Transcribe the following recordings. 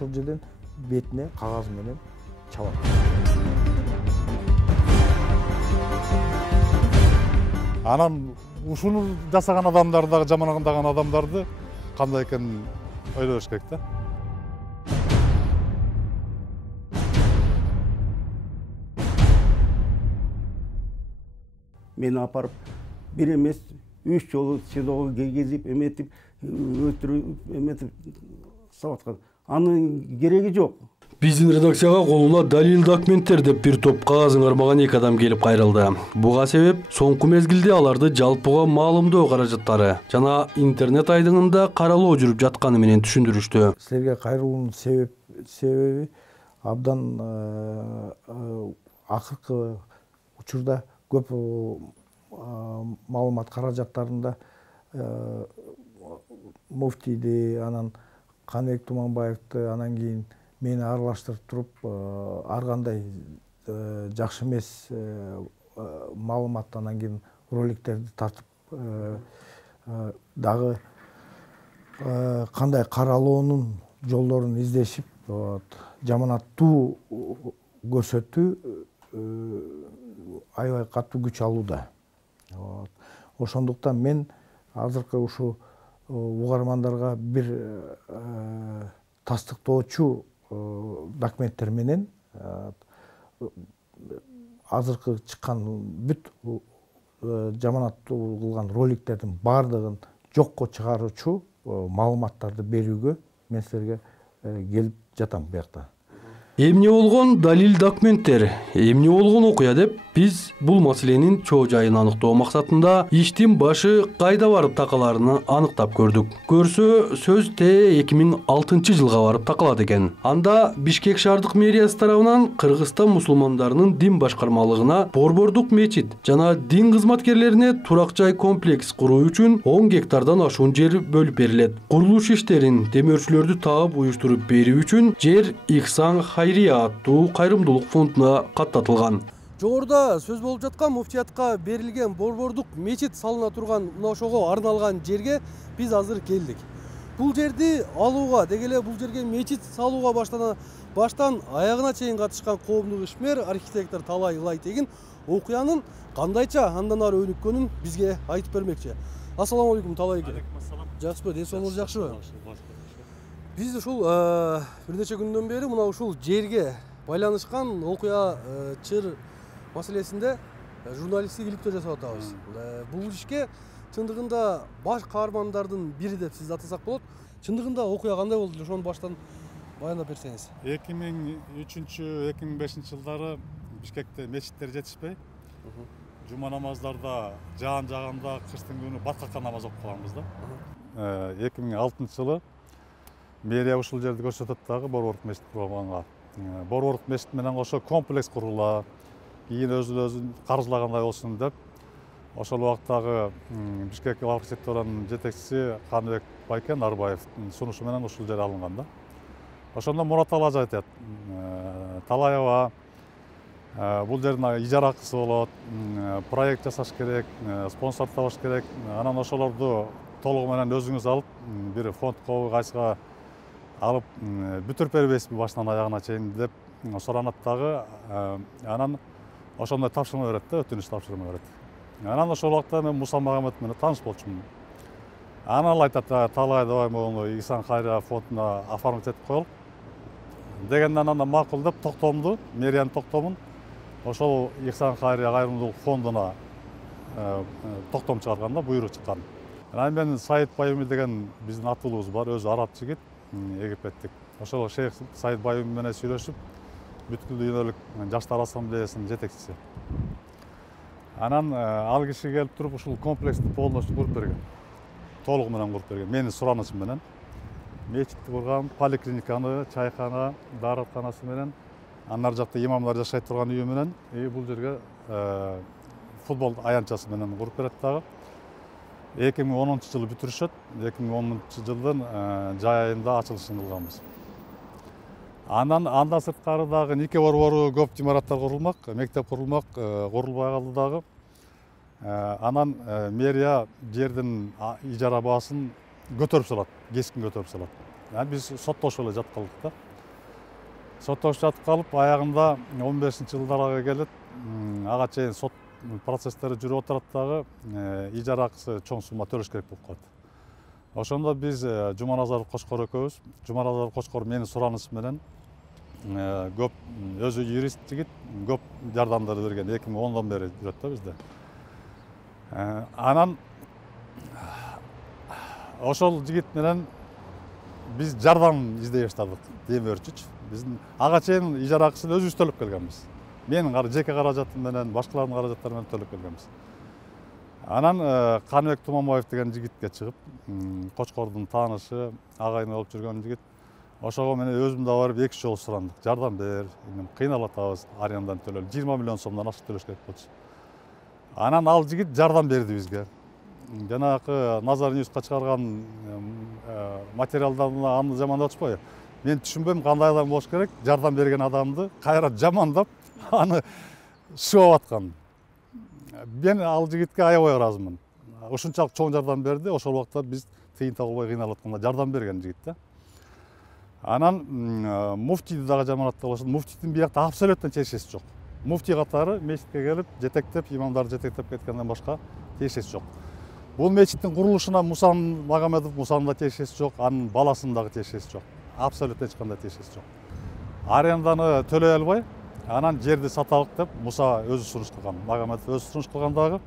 ошол жерден бетине кагаз менен чабат. Анан ушуну жасаган адамдар дагы жамандаган адамдарды кандай экенин ойлош керек да. Meni aparıp bir emez 3 жолу СИЗОго кезип эметип өлтүрүп эметип сабаткан. Анын кереги жок. Биздин редакцияга колуна далил документтер деп бир топ кагазын кармаган 2 адам келип кайрылды. Буга себеп соңку мезгилде аларды жалпыга маалымдоо каражаттары жана интернет айдыңында каралоо жүрүп жатканы менен түшүндүрүштү. Силерге кайрылуунун себеби абдан акыркы учурда көп маалымат каражаттарында муфтийди, анан Каныбек Туманбаевди, анан кийин мени аралаштырып туруп, ар кандай жакшы эмес маалымат, анан кийин роликтерди тартып дагы кандай каралоонун жолдорун издешип, жаманаттуу көрсөтүү аябай катуу күч алууда. Ошондуктан мен азыркы ушу угармандарга бир тастыктоочу документтер менен азыркы чыккан бүт жаманаттуу кылган роликтердин баардыгын жокко чыгаруучу маалыматтарды берүүгө мен силерге келип жатам буякта. Эмне болгон далил документтер, эмне болгон окуя деп биз бул маселенин чоо жайын аныктоо максатында иштин башы кайда барып такаларын аныктап көрдүк. Көрсө сөз 2006 жылга барып такалат экен. Анда Бишкек шаардык мэриясы тарабынан Кыргызстан мусулмандарынын дин башкармалыгына борбордук мечит жана дин кызматкерлерине турак жай комплекс куруу үчүн 10 гектардан ашуун жер бөлүп берилет. Курулуш иштерин демөөрчүлөрдү таап уюштуруп берүү үчүн жер Ихсан Хайрия аттуу кайрымдуулук фондуна каттатылган. Жогоруда сөз болуп жаткан муфтиятка берилген борбордук мечит салына турган мына ошого арналган жерге биз азыр келдик. Бул жерди алууга, деги эле бул жерге мечит салууга баштан аягына чейин катышкан коомдук ишмер архитектор Талай Ылайтегин окуянын кандайча андан ары өнүккөнүн бизге айтып бермекчи. Ассаламу алейкум, Талай эке. Жакшыбы, ден соолугуңуз жакшыбы? Биз ушул бир нече күндөн бери мына ушул жерге байланышкан окуя чыр маселесинде журналисттик иликтөө жасап атабыз. Бул ишке чындыгында баш каармандардын бири деп сизди атасак болот. Чындыгында окуя кандай болду? Ошону баштан баяндап берсеңиз. 2003-2005 жылдары Бишкекте мечиттер жетишпей, жума намаздарда жаан жаганда кыштын күнү баткакка намаз окуп калганбыз да. 2006 жылы мэрия ушул жерди көрсөтөт дагы борбордук мечит курганга. Борбордук мечит менен кошо комплекс курула, кийин өзүн каржылагандай болсун деп, ошол убактагы Бишкек архитектуранын жетекчиси Каныбек Байкен Арбаевдин сунушу менен ушул жер алынган да. Ошондо Мурат Алажы айтат, Талаева бул жердин ижара акысы болот, проект жасаш керек, спонсор табыш керек, анан ошолорду толугу менен өзүңүз алып, бир фондко кайсыга алып бүтүрүп бербейсизби башынан аягына чейин деп суранат дагы. Анан ошондой тапшырма берет да, өтүнүч тапшырма берет. Анан ошол убакта мен Муса Магомед менен тааныш болчумун. Анан ал айтат, Талай давай мону Ихсан Хайрия фондуна оформить этип коелук дегенден анан макул деп токтомду, мэриянын токтомун ошол Ихсан Хайрия кайрымдуулук фондуна токтом чыгарган да, буйрук чыккан. Анан мен Саид Байыми деген биздин атуулубуз бар, өзү араб жигит, Египеттик. Ошол шейх Саид Байыми менен сүйлөшүп, бүткүл дүйнөлүк жаштар ассамблеясынын жетекчиси. Анан ал киши келип туруп ушул комплексти полностью куруп берген. Толугу менен куруп берген. Менин суранышым менен. Мечитти курган, поликлиниканы, чайкана, дааратканасы менен, анар жакта имамдар жашай турган үйү менен, бул жерге футбол аянтчасы менен куруп берет дагы. 2010 жылы бүтүрүшөт. 2010 жылдын жай айында ачылышын кылганбыз. Андан анда сырткары дагы нике борбору көп имараттар курулмак, мектеп курулмак, курулбай калды дагы. Анан мэрия жердин ижара баасын көтөрүп салат, кескин көтөрүп салат. Биз соттошуп эле жаткандык да. соттош жатып калып аягында 15-жылдарга келет. Ага чейин сот процесстери жүрүп отурат дагы ижара акысы чоң сумма төлөш керек болуп калат. Ошондо биз Жуманазаров Кочкор экөөбүз, Жуманазаров Кочкор менин суранышым менен көп өзү юрист жигит көп жардамдар берген. 2010-дан бери жүрөт да бизде. Анан ошол жигит менен биз жардам издей баштадык демей өрчүчү. Биздин ага чейин ижара акысын өзүбүз төлөп келгенбиз. Менин жеке каражатым менен, башкалардын каражаттары менен төлөп келгенбиз. Анан Каныбек Туманбаев деген жигитке чыгып, Кочкордун таанышы, агайын болуп жүргөн жигит. Ошого менен өзүм да барып 2 жолу сурандык. Жардам бер, кыйналып атабыз, арендадан төлөп, 20 миллион сомдон акча төлөш керек болчу. Анан ал жигит жардам берди бизге. Жанагы Назар Ньюска чыгарган материалдан аны жамандап атышпайбы? Мен түшүнбөйм кандай адам болуш керек, жардам берген адамды кайра жамандап, аны шоп аткан. Мен ал жигитке аябай ыраазымын. Ушунчалык чоң жардам берди, ошол убакта биз тыйын табылбай кыйналып атканда жардам берген жигит да. Анан муфтийди дагы жаманаттап алышат. Муфтийдин биякта абсолютно тиешеси жок. Муфтий катары мечитке келип, жетектеп, имамдарды жетектеп кеткенден башка тиешеси жок. Бул мечиттин курулушуна Мусан Магомедов Мусанын да тиешеси жок, анын баласынын дагы тиешеси жок. Абсолютно эч кандай тиешеси жок. Аренданы төлөй албай, анан жерди саталык деп Муса өзү сунуш кылган, Магомедов өзү сунуш кылган дагы.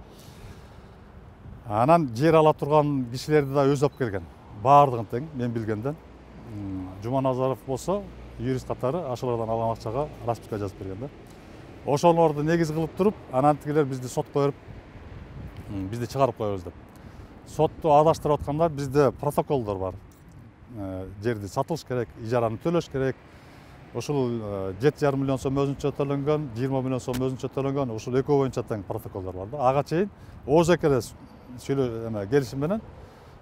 Анан жер ала турган кишилерди да өзү алып келген. Баардыгын тең, мен билгенден. Жуманазаров болсо, юрист катары ошолордон алган акчага расписка жазып берген да. Ошолорду негиз кылып туруп, анан тигилер бизди сотко берип, бизди чыгарып коебуз деп. Сотту адаштырып атканда бизде протоколдор бар. Жерди сатылыш керек, ижараны төлөш керек. Ошол 7,5 миллион сом өзүнчө төлөнгөн, 20 миллион сом өзүнчө төлөнгөн, ошол экөө боюнча тең протоколдор бар да. Ага чейин ОЗК сүйлөө келишим менен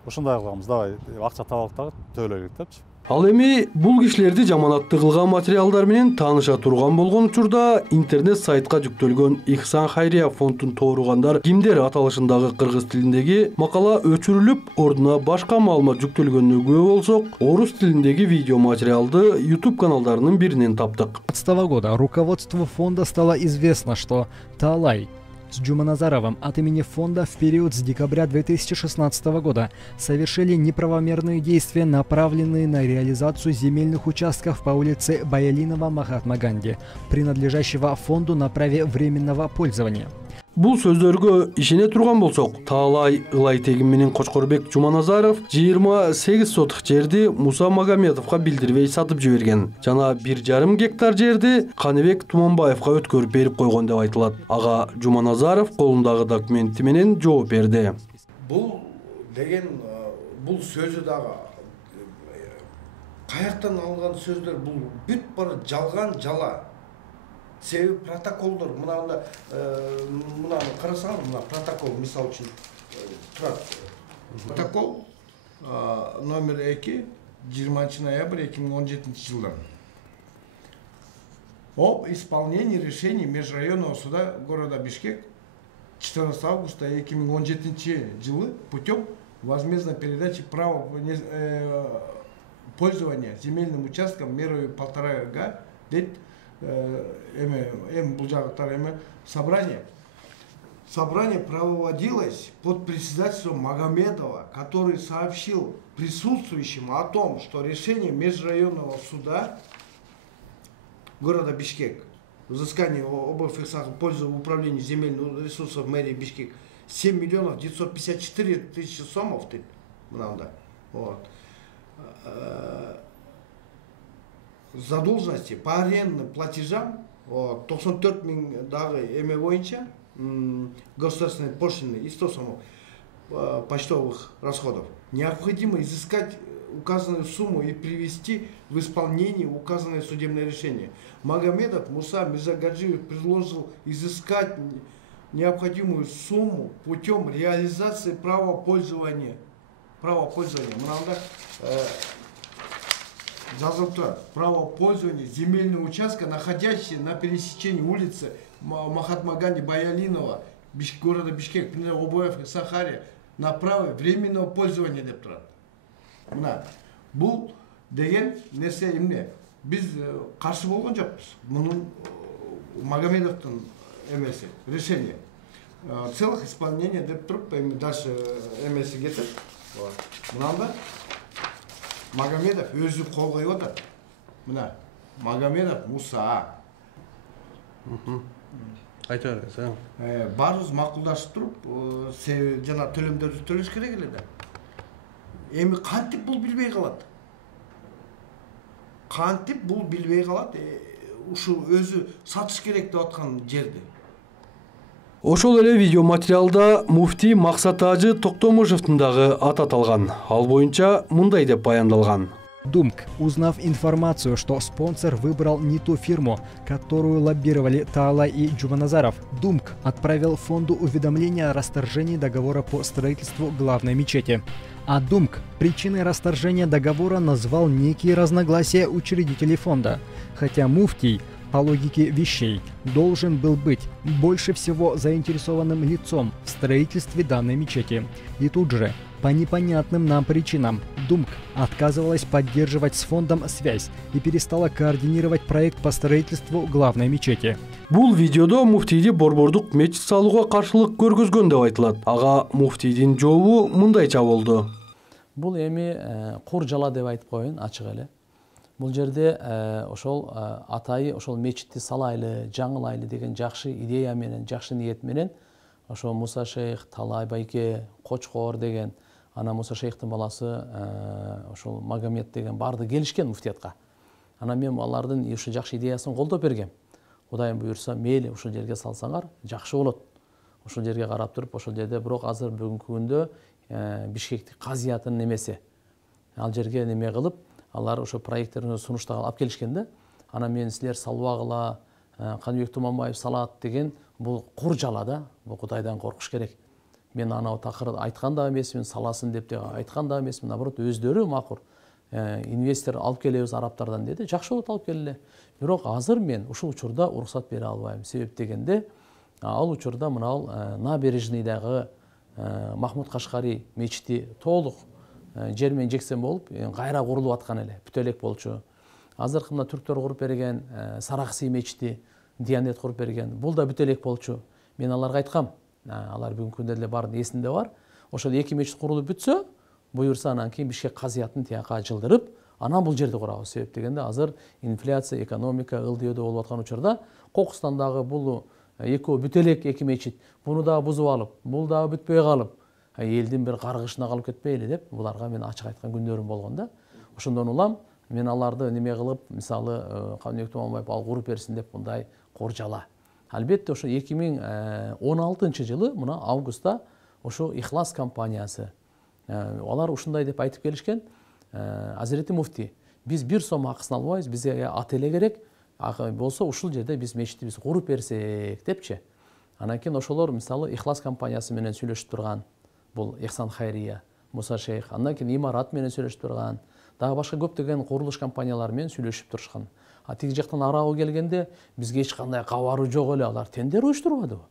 ушундай кылганбыз, давай акча табалык дагы төлөйлүк депчи. Ал эми бул кишилерди жаманатты кылган материалдар менен тааныша турган болгон учурда интернет сайтка жүктөлгөн Ихсан Хайрия фондун тооругандар кимдер аталышындагы кыргыз тилиндеги макала өчүрүлүп, ордуна башка маалымат жүктөлгөнүнө күбө болсок, орус тилиндеги видео материалды YouTube каналдарынын биринен таптык. 2015 года руководству фонда стало известно, что Таалай с Джуманазаровым от имени фонда в период с декабря 2016 года совершили неправомерные действия, направленные на реализацию земельных участков по улице Баялинова Махатма Ганди, принадлежащего фонду на праве временного пользования. Бул сөздөргө ишене турган болсок, Таалай Ылайтегин менен Кочкорбек Жуманазаров 28 сотық жерди Муса Магомедовго билдирбей сатып жиберген. Жана 1,5 гектар жерди Каныбек Туманбаевга өткөрүп берип койгон деп айтылат. Ага Жуманазаров колундагы документи менен жооп берди. Бул деген бул сөзү дагы каяктан алган сөздөр, бул бүт бара жалган жала. Себеби протоколдор, мынаны карасаңыз, мына протокол мисал үчүн турат. Протокол номер 2, 20 ноябрь 2017 жылдан. Об исполнении решений Межрайонного суда города Бишкек 14 августа 2017 жылы путем возмездной передачи права пользования земельным участком мерой 1,5 га дейт. Собрание проводилось под председательством Магомедова, который сообщил присутствующим о том, что решение Межрайонного суда города Бишкек, взыскание об пользовании управления земельных ресурсов мэрии Бишкек 7 миллионов 954 тысячи сомов, вот. Задолженности по арендным платежам 94 000 дагы эме боюнча государственной пошлины и 100 сомов почтовых расходов. Необходимо изыскать указанную сумму и привести в исполнение указанное судебное решение. Магомедов Муса Мирзагаджиев предложил изыскать необходимую сумму путем реализации права пользования. Право пользования земельного участка, находящегося на пересечении улицы Махатма Ганди Баялинова, города Бишкек, Обоев и Сахаре, на право временного пользования деп турат. Мына бул деген нерсе эмне? Биз каршы болгон жокпуз. Мунун Магомедовдун эмеси, решение. Целых исполнение деп туруп, эми дальше эмеси кетет. Мынанда Магомедов өзү кол коюп атат. Мына Магомедов Муса. Айта бересиң. Баарыбыз макулдашып туруп, жана төлөмдөрдү төлөш керек эле да. Эми кантип бул билбей калат? Кантип бул билбей калат? Ушул өзү сатыш керек деп аткан жерди. Ошол эле видео материалда муфтий Максат Ажы Токтомушевдун дагы аты аталган. Ал боюнча мындай деп баяндалган. Думк, узнав информацию, что спонсор выбрал не ту фирму, которую лоббировали Таалай и Джуманазаров, Думк отправил фонду уведомление о расторжении договора по строительству главной мечети. А Думк причиной расторжения договора назвал некие разногласия учредителей фонда, хотя муфтий, по логике вещей, должен был быть больше всего заинтересованным лицом в строительстве данной мечети. И тут же, по непонятным нам причинам, Думк отказывалась поддерживать с фондом связь и перестала координировать проект по строительству главной мечети. Бул видеодо муфтийди борбордук мечит салууга каршылык көргөзгөн деп айтылат. Ага муфтийдин жообу мындайча болду. Бул эми кур жала деп айтып коеюн, ачык эле. Бул жерде ошол атайы ошол мечитти салайлы, жаңылайлы деген жакшы идея менен, жакшы ниет менен ошо Муса шейх, Талай байке, Кочкор деген, ана Муса шейхтин баласы ошол Магомед деген барды келишкен муфтиятка. Ана мен алардын ушу жакшы идеясын колдоп бергем. Кудайым буюрса, мейли ушул жерге салсаңар жакшы болот. Ушул жерге карап туруп, ошол жерде бирок азыр бүгүнкү күндө Бишкектик казиятынын немеси. Ал жерге неме кылып, алар ошо проекттерин сунуштап алып келишкен да. Ана мен силер салбагыла, Каныбек Туманбаев салат деген бул кур жала да. Бул Кудайдан коркуш керек. Мен анау такыр айткан да эмесмин, саласын деп айткан да эмесмин. Наоборот, өздөрү макур инвестор алып келебиз араптардан деди. Жакшы болот, алып келели. Бирок азыр мен ушул учурда уруксат бере албайм. Себеп дегенде, ал учурда мынау набережныйдагы Махмуд Кашкари мечити толук жер менен жексен болуп, кайра курулуп аткан эле, бүтө элек болчу. Азыркы мына түрктөр куруп берген Саракси мечити, Диянет куруп берген, бул да бүтө элек болчу. Мен аларга айткам, алар бүгүнкү күндө эле баардык эсинде бар. Ошол эки мечит курулуп бүтсө, буюрса анан кийин Бишкек казиятын тияка жылдырып, анан бул жерди курабыз. Себеп дегенде азыр инфляция, экономика ылдыйдуу болуп аткан учурда Кокустандагы бул экөө бүтө элек эки мечит, буну да бузуп алып, бул да бүтпөй калып, элдин бир каргышына калып кетпейли деп, буларга мен ачык айткан күндөрүм болгон да. Ошондон улам мен аларды неме кылып, мисалы Каныбек Туманбаев ал куруп берсин деп мындай кур жала. Албетте ошо 2016-жылы мына августта ошо Ихлас компаниясы алар ушундай деп айтып келишкен. Азирети муфти, биз бир сом акысын албайбыз, бизге ат эле керек. Болсо ушул жерде биз мечитибиз куруп берсек депчи. Анан кийин ошолор мисалы Ихлас компаниясы менен сүйлөшүп турган. Бул Ихсан Хайрия, Муса шейх, андан кийин имарат менен сүйлөшүп турган. Дагы башка көптөгөн курулуш компаниялары менен сүйлөшүп турушкан. А тиги жактан арагы келгенде бизге эч кандай кабары жок эле, алар тендер уюштурбадыбы?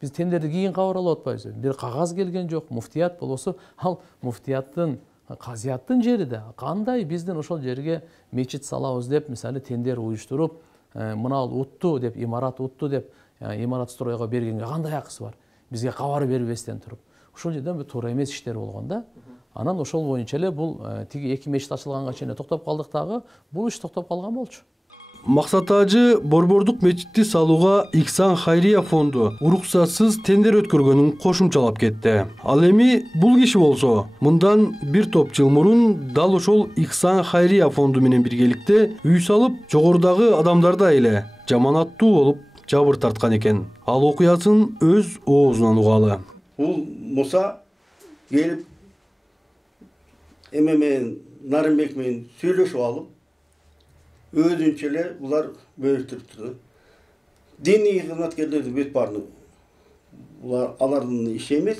Биз тендерди кийин кабар алып атпайбызбы? Бир кагаз келген жок, муфтият болсо, ал муфтияттын казияттын жери да. Кандай биздин ошол жерге мечит салабыз деп, мисалы тендер уюштуруп, мына утту деп, имарат утту деп, имарат стройго бергенге кандай акысы бар? Бизге кабар бербестен туруп. Ошол жерден туура эмес иштер болгон да. Анан ошол боюнча эле бул тиги эки мечит ачылганга чейин токтоп калдык дагы, бул иш токтоп калган болчу. Максат Ажы борбордук мечитти салууга Ихсан Хайрия фонду уруксатсыз тендер өткөргөнүн кошумчалап кетти. Ал эми бул киши болсо, мындан бир топ жыл мурун дал ошол Ихсан Хайрия фонду менен биргеликте үй салып, жогорудагы адамдардай эле жаманаттуу болуп жабыр тарткан экен. Ал окуясын өз оозунан угалы. Бул Муса келип менен Нарымбек менен сүйлөшүп алып, өзүнчө эле булар бөлүштүрүп турду. Диний кызматкерлерди бүт баарын булар алардын иши эмес,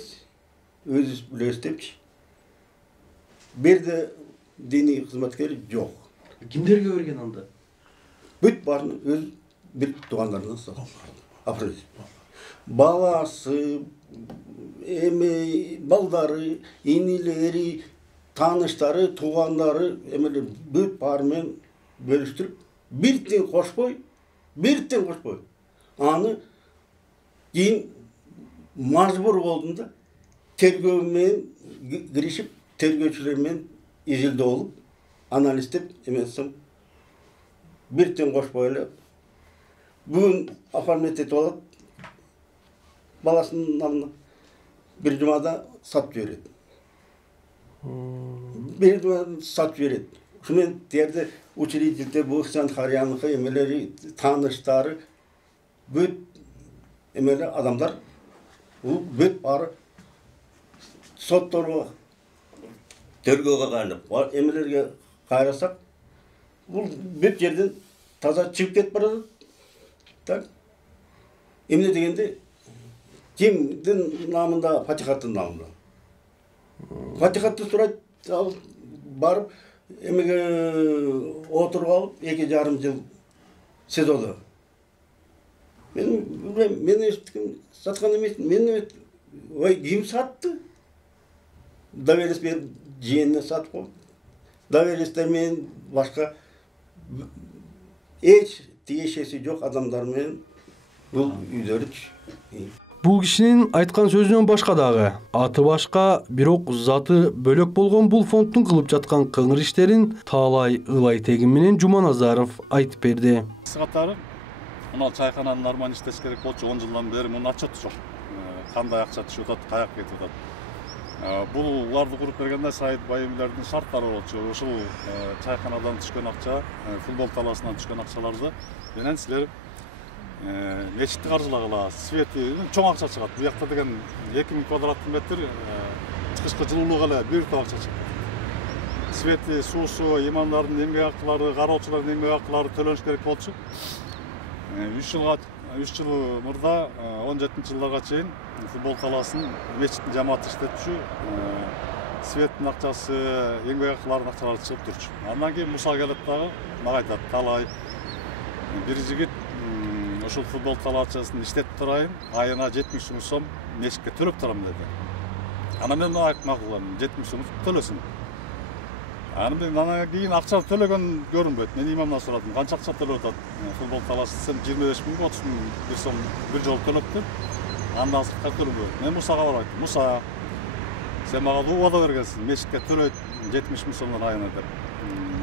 өзүбүз билебиз депчи. Бир да диний кызматкер жок. Кимдерге берген анда? Бүт баарын өз бир туугандарына апарып. Баласы, балдары, инилери, тааныштары, туугандары, бүт баары менен бөлүштүрүп, бир тиң кошпой, аны кийин мажбур болдум да, тергөө менен киришип, тергөөчүлөр менен изилдөө болуп, анализдеп эмесем, бир тиң кошпой эле бүгүн оформить этип алат, баласынын намына бир жумада сатып жиберет. Бир жумада сатып жиберет. Ушумен терде учредитель Бухсан Харьяныкы эмелери, тааныштары, бүт эмелер адамдар, бул бүт бары сотторго, тергөөгө кайрылып, эмелерге кайрасак, бул бүт жерден таза чыгып кетип барат. Так. Эмне дегенде, кимдин намында, Фатихаттын намында. Фатихатты сурайт, барып, эмеге отуруп алып, 2,5 жыл СИЗОдо. Мен эчтеким саткан эмесмин. Мен ой, ким сатты? Доверенность берип, жиенине сатып коюп. Доверенностьтер менен башка эч тиешеси жок адамдар менен бул үйлөрү. Бул кишинин айткан сөзүнөн башка дагы, аты башка, бирок заты бөлөк болгон бул фонддун кылып жаткан кыңыр иштерин таалай ылай тегин менен Жуманазаров айтып берди. Катары мына чайкананын нормально иштеш керек болчу, 10 жылдан бери мунун отчету жок. Кандай акча түшүп атат, каяка кетип атат. Буларды куруп бергенде Саид Байымлердин шарттары болчу. Ушул чайканадан түшкөн акча, футбол талаасынан түшкөн акчаларды менен силер мечитти каржылагыла, свети чоң акча чыгат. Бу жакта деген 2000 квадратный метр чыгышкы жылуулук эле бир топ акча чыгат. Свети, суусу, имамдардын эмгек акылары, кароочулардын эмгек акылары төлөнүш керек болчу. 3 жыл мурда 17-жылдарга чейин футбол талаасын мечиттин жамааты иштетчү, светтин акчасы, эмгек акыларынын акчалары чыгып турчу. Андан кийин Муса келет дагы мага айтат, талай бир жигит ошол футбол талаачасын иштетип турайын, айына 70 000 сом мечитке төлөп турам деди. Анан мен макул, 70 сом төлөсүн. Анан кийин акча төлөгөн көрүнбөйт. Мен имамдан сурадым, канча акча төлөп атат футбол талаасы десем 25 000, 30 000 бир сом бир жолу төлөптү. Андан сыртка көрүнбөйт. Мен Мусага барып айттым, Муса, сен мага убада бергенсиң, мечитке төлөйт 70 000 сомдон айына деп.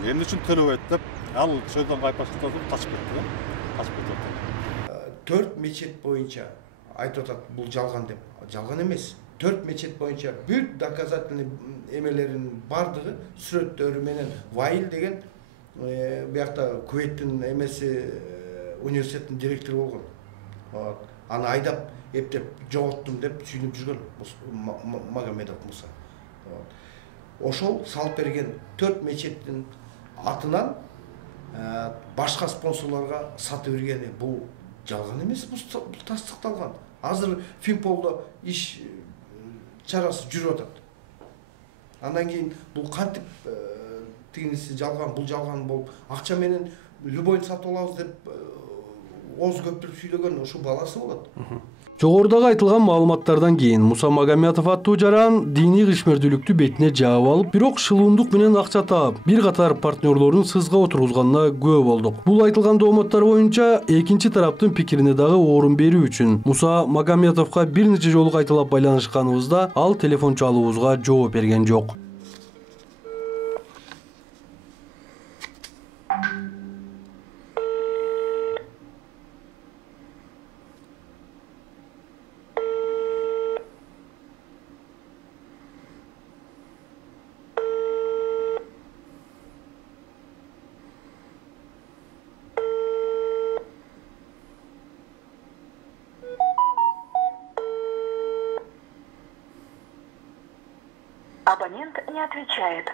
Эмне үчүн төлөбөйт деп, ал сөздөн кайпаштатып качып кетти. Качып кетти. 4 мечет боюнча айтып атат, бул жалган деп. Жалган эмес. 4 мечет боюнча бүт доказательный эмелерин бардыгы сүрөттөрү менен Ваил деген биякта Кувейттин эмеси университеттин директору болгон. Аны айдап, эптеп жоготтум деп сүйүнүп жүргөн Магомедов Муса. Ошол салып берген 4 мечеттин атынан башка спонсорлорго сатып бергени бул жалган эмес, бул тастыкталган. Азыр Финполдо иш чарасы жүрүп атат. Андан кийин бул кантип тигиниси жалган, бул жалган болуп, акча менен любойн сатып алабыз деп оз көптүрүп сүйлөгөн ошо баласы болот. Жогорудагы айтылган маалыматтардан кийин Муса Магомедов аттуу жаран диний ишмердүүлүктү бетине жаап алып, бирок шылуундук менен акча таап, бир катар партнерлорун сызга отургузганына күбө болдук. Бул айтылган дооматтар боюнча экинчи тараптын пикирине дагы орун берүү үчүн Муса Магомедовго бир нече жолу кайталап байланышканыбызда ал телефон чалуубузга жооп берген жок. Абонент не отвечает.